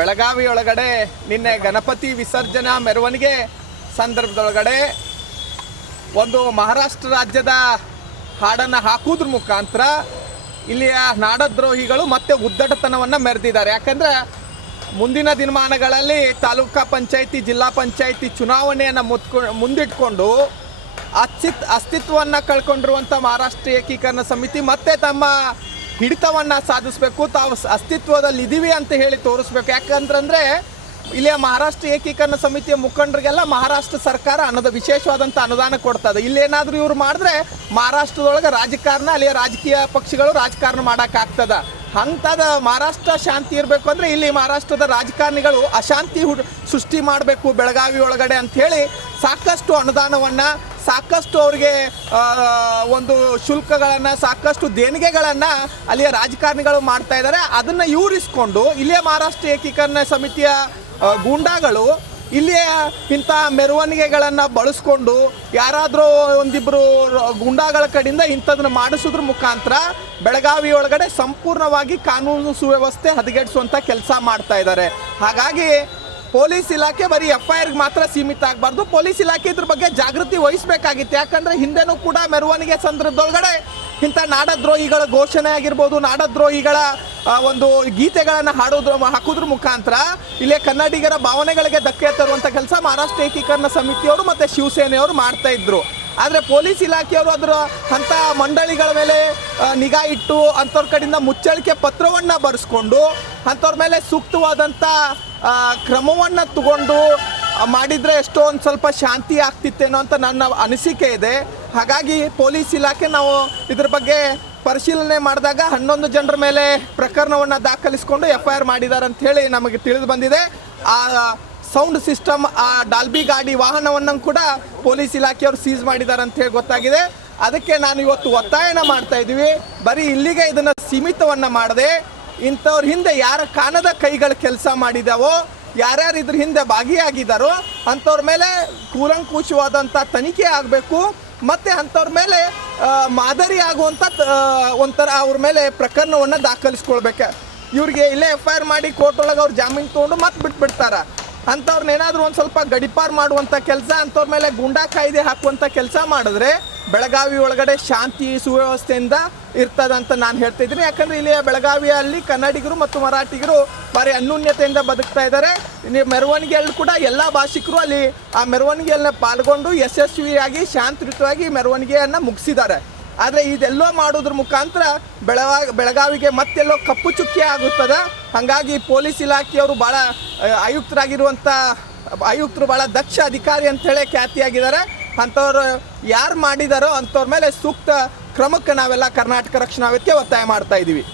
ಬೆಳಗಾವಿ ಒಳಗಡೆ ನಿನ್ನೆ ಗಣಪತಿ ವಿಸರ್ಜನಾ ಮೆರವಣಿಗೆ ಸಂದರ್ಭದೊಳಗಡೆ ಒಂದು ಮಹಾರಾಷ್ಟ್ರ ರಾಜ್ಯದ ಹಾಡನ್ನು ಹಾಕುವುದ್ರ ಮುಖಾಂತರ ಇಲ್ಲಿಯ ನಾಡದ್ರೋಹಿಗಳು ಮತ್ತೆ ಉದ್ದಟತನವನ್ನು ಮೆರೆದಿದ್ದಾರೆ. ಯಾಕಂದ್ರೆ ಮುಂದಿನ ದಿನಮಾನಗಳಲ್ಲಿ ತಾಲೂಕಾ ಪಂಚಾಯಿತಿ, ಜಿಲ್ಲಾ ಪಂಚಾಯಿತಿ ಚುನಾವಣೆಯನ್ನು ಮುತ್ಕೊ, ಮುಂದಿಟ್ಕೊಂಡು ಅಸ್ತಿತ್, ಅಸ್ತಿತ್ವವನ್ನು ಕಳ್ಕೊಂಡಿರುವಂಥ ಮಹಾರಾಷ್ಟ್ರ ಏಕೀಕರಣ ಸಮಿತಿ ಮತ್ತೆ ತಮ್ಮ ಹಿಡಿತವನ್ನು ಸಾಧಿಸಬೇಕು, ತಾವು ಅಸ್ತಿತ್ವದಲ್ಲಿ ಇದ್ದೀವಿ ಅಂತ ಹೇಳಿ ತೋರಿಸ್ಬೇಕು. ಯಾಕಂತಂದರೆ ಇಲ್ಲಿಯ ಮಹಾರಾಷ್ಟ್ರ ಏಕೀಕರಣ ಸಮಿತಿಯ ಮುಖಂಡರಿಗೆಲ್ಲ ಮಹಾರಾಷ್ಟ್ರ ಸರ್ಕಾರ ಅನ್ನೋದ ವಿಶೇಷವಾದಂಥ ಅನುದಾನ ಕೊಡ್ತದೆ ಇಲ್ಲೇನಾದರೂ ಇವ್ರು ಮಾಡಿದ್ರೆ ಮಹಾರಾಷ್ಟ್ರದೊಳಗೆ ರಾಜಕಾರಣ, ಅಲ್ಲಿಯ ರಾಜಕೀಯ ಪಕ್ಷಗಳು ರಾಜಕಾರಣ ಮಾಡೋಕ್ಕಾಗ್ತದ ಅಂಥದ ಮಹಾರಾಷ್ಟ್ರ ಶಾಂತಿ ಇರಬೇಕು ಅಂದರೆ ಇಲ್ಲಿ ಮಹಾರಾಷ್ಟ್ರದ ರಾಜಕಾರಣಿಗಳು ಅಶಾಂತಿ ಸೃಷ್ಟಿ ಮಾಡಬೇಕು ಬೆಳಗಾವಿ ಒಳಗಡೆ ಅಂಥೇಳಿ ಸಾಕಷ್ಟು ಅನುದಾನವನ್ನು ಸಾಕಷ್ಟು ಅವರಿಗೆ ಒಂದು ಶುಲ್ಕಗಳನ್ನು, ಸಾಕಷ್ಟು ದೇಣಿಗೆಗಳನ್ನು ಅಲ್ಲಿಯ ರಾಜಕಾರಣಿಗಳು ಮಾಡ್ತಾ ಇದ್ದಾರೆ. ಅದನ್ನು ಇವ್ರಿಸ್ಕೊಂಡು ಇಲ್ಲಿಯ ಮಹಾರಾಷ್ಟ್ರ ಏಕೀಕರಣ ಸಮಿತಿಯ ಗೂಂಡಾಗಳು ಇಲ್ಲಿಯ ಇಂಥ ಮೆರವಣಿಗೆಗಳನ್ನು ಬಳಸ್ಕೊಂಡು ಯಾರಾದರೂ ಒಂದಿಬ್ಬರು ಗುಂಡಾಗಳ ಕಡೆಯಿಂದ ಇಂಥದನ್ನ ಮಾಡಿಸೋದ್ರ ಮುಖಾಂತರ ಬೆಳಗಾವಿ ಒಳಗಡೆ ಸಂಪೂರ್ಣವಾಗಿ ಕಾನೂನು ಸುವ್ಯವಸ್ಥೆ ಹದಗೆಡಿಸುವಂಥ ಕೆಲಸ ಮಾಡ್ತಾ ಇದ್ದಾರೆ. ಹಾಗಾಗಿ ಪೊಲೀಸ್ ಇಲಾಖೆ ಬರೀ ಎಫ್ ಐ ಆರ್ಗೆ ಮಾತ್ರ ಸೀಮಿತ ಆಗಬಾರ್ದು. ಪೊಲೀಸ್ ಇಲಾಖೆ ಇದ್ರ ಬಗ್ಗೆ ಜಾಗೃತಿ ವಹಿಸಬೇಕಾಗಿತ್ತು. ಯಾಕಂದ್ರೆ ಹಿಂದೆನೂ ಕೂಡ ಮೆರವಣಿಗೆ ಸಂದರ್ಭದೊಳಗಡೆ ಇಂಥ ನಾಡದ್ರೋಹಿಗಳ ಘೋಷಣೆ ಆಗಿರ್ಬೋದು, ನಾಡದ್ರೋಹಿಗಳ ಒಂದು ಗೀತೆಗಳನ್ನು ಹಾಡೋದ್ರ ಹಾಕೋದ್ರ ಮುಖಾಂತರ ಇಲ್ಲೇ ಕನ್ನಡಿಗರ ಭಾವನೆಗಳಿಗೆ ಧಕ್ಕೆ ತರುವಂಥ ಕೆಲಸ ಮಹಾರಾಷ್ಟ್ರ ಏಕೀಕರಣ ಸಮಿತಿಯವರು ಮತ್ತು ಶಿವಸೇನೆಯವರು ಮಾಡ್ತಾ ಇದ್ರು. ಆದರೆ ಪೊಲೀಸ್ ಇಲಾಖೆಯವರು ಅದರ ಅಂಥ ಮಂಡಳಿಗಳ ಮೇಲೆ ನಿಗಾ ಇಟ್ಟು ಅಂಥವ್ರ ಕಡೆಯಿಂದ ಮುಚ್ಚಳಿಕೆ ಪತ್ರವನ್ನು ಬರೆಸ್ಕೊಂಡು ಅಂಥವ್ರ ಮೇಲೆ ಸೂಕ್ತವಾದಂಥ ಕ್ರಮವನ್ನು ತಗೊಂಡು ಮಾಡಿದರೆ ಎಷ್ಟೋ ಒಂದು ಸ್ವಲ್ಪ ಶಾಂತಿ ಆಗ್ತಿತ್ತೇನೋ ಅಂತ ನನ್ನ ಅನಿಸಿಕೆ ಇದೆ. ಹಾಗಾಗಿ ಪೊಲೀಸ್ ಇಲಾಖೆ ನಾವು ಇದ್ರ ಬಗ್ಗೆ ಪರಿಶೀಲನೆ ಮಾಡಿದಾಗ ಹನ್ನೊಂದು ಜನರ ಮೇಲೆ ಪ್ರಕರಣವನ್ನು ದಾಖಲಿಸಿಕೊಂಡು ಎಫ್ ಐ ಆರ್ ಮಾಡಿದ್ದಾರೆ ಅಂತ ನಮಗೆ ತಿಳಿದು ಬಂದಿದೆ. ಆ, ಸೌಂಡ್ ಸಿಸ್ಟಮ್, ಆ ಡಾಲ್ಬಿ ಗಾಡಿ ವಾಹನವನ್ನು ಕೂಡ ಪೊಲೀಸ್ ಇಲಾಖೆಯವರು ಸೀಸ್ ಮಾಡಿದ್ದಾರೆ ಅಂತ ಗೊತ್ತಾಗಿದೆ. ಅದಕ್ಕೆ ನಾನು ಇವತ್ತು ಒತ್ತಾಯನ ಮಾಡ್ತಾ ಇದ್ದೀವಿ. ಬರೀ ಇಲ್ಲಿಗೆ ಇದನ್ನು ಸೀಮಿತವನ್ನು ಮಾಡದೆ ಇಂಥವ್ರ ಹಿಂದೆ ಯಾರ ಕಾಣದ ಕೈಗಳು ಕೆಲಸ ಮಾಡಿದಾವೋ, ಯಾರ್ಯಾರು ಇದ್ರ ಹಿಂದೆ ಭಾಗಿಯಾಗಿದ್ದಾರೋ ಅಂಥವ್ರ ಮೇಲೆ ಕೂಲಂಕುಷವಾದಂಥ ತನಿಖೆ ಆಗಬೇಕು, ಮತ್ತು ಅಂಥವ್ರ ಮೇಲೆ ಮಾದರಿ ಆಗುವಂಥ ಒಂಥರ ಅವ್ರ ಮೇಲೆ ಪ್ರಕರಣವನ್ನು ದಾಖಲಿಸ್ಕೊಳ್ಬೇಕು. ಇವ್ರಿಗೆ ಇಲ್ಲೇ ಎಫ್ ಐ ಆರ್ ಮಾಡಿ ಕೋರ್ಟ್ ಒಳಗೆ ಅವ್ರು ಜಾಮೀನು ತೊಗೊಂಡು ಮತ್ತೆ ಬಿಟ್ಬಿಡ್ತಾರೆ. ಅಂಥವ್ರನ್ನ ಏನಾದರೂ ಒಂದು ಸ್ವಲ್ಪ ಗಡಿಪಾರು ಮಾಡುವಂಥ ಕೆಲಸ, ಅಂಥವ್ರ ಮೇಲೆ ಗುಂಡಾ ಕಾಯ್ದೆ ಹಾಕುವಂಥ ಕೆಲಸ ಮಾಡಿದ್ರೆ ಬೆಳಗಾವಿ ಒಳಗಡೆ ಶಾಂತಿ ಸುವ್ಯವಸ್ಥೆಯಿಂದ ಇರ್ತದಂತ ನಾನು ಹೇಳ್ತಾ ಇದ್ದೀನಿ. ಯಾಕಂದ್ರೆ ಇಲ್ಲಿ ಬೆಳಗಾವಿಯಲ್ಲಿ ಕನ್ನಡಿಗರು ಮತ್ತು ಮರಾಠಿಗರು ಭಾರಿ ಅನ್ಯೂನ್ಯತೆಯಿಂದ ಬದುಕ್ತಾ ಇದ್ದಾರೆ. ಇಲ್ಲಿ ಮೆರವಣಿಗೆಯಲ್ಲಿ ಕೂಡ ಎಲ್ಲ ಭಾಷಿಕರು ಅಲ್ಲಿ ಆ ಮೆರವಣಿಗೆಯನ್ನ ಪಾಲ್ಗೊಂಡು ಯಶಸ್ವಿಯಾಗಿ, ಶಾಂತಿಯುತವಾಗಿ ಮೆರವಣಿಗೆಯನ್ನು ಮುಗಿಸಿದ್ದಾರೆ. ಆದರೆ ಇದೆಲ್ಲೋ ಮಾಡೋದ್ರ ಮುಖಾಂತರ ಬೆಳವಾ, ಬೆಳಗಾವಿಗೆ ಮತ್ತೆಲ್ಲೋ ಕಪ್ಪು ಚುಕ್ಕಿ ಆಗುತ್ತದೆ. ಹಾಗಾಗಿ ಪೊಲೀಸ್ ಇಲಾಖೆಯವರು ಭಾಳ ಆಯುಕ್ತರಾಗಿರುವಂಥ ಆಯುಕ್ತರು ಭಾಳ ದಕ್ಷ ಅಧಿಕಾರಿ ಅಂತೇಳಿ ಖ್ಯಾತಿಯಾಗಿದ್ದಾರೆ. ಅಂಥವ್ರು ಯಾರು ಮಾಡಿದಾರೋ ಅಂಥವ್ರ ಮೇಲೆ ಸೂಕ್ತ ಕ್ರಮಕ್ಕೆ ನಾವೆಲ್ಲ ಕರ್ನಾಟಕ ರಕ್ಷಣಾ ವೇದಿಕೆ ಒತ್ತಾಯ ಮಾಡ್ತಾ ಇದ್ದೀವಿ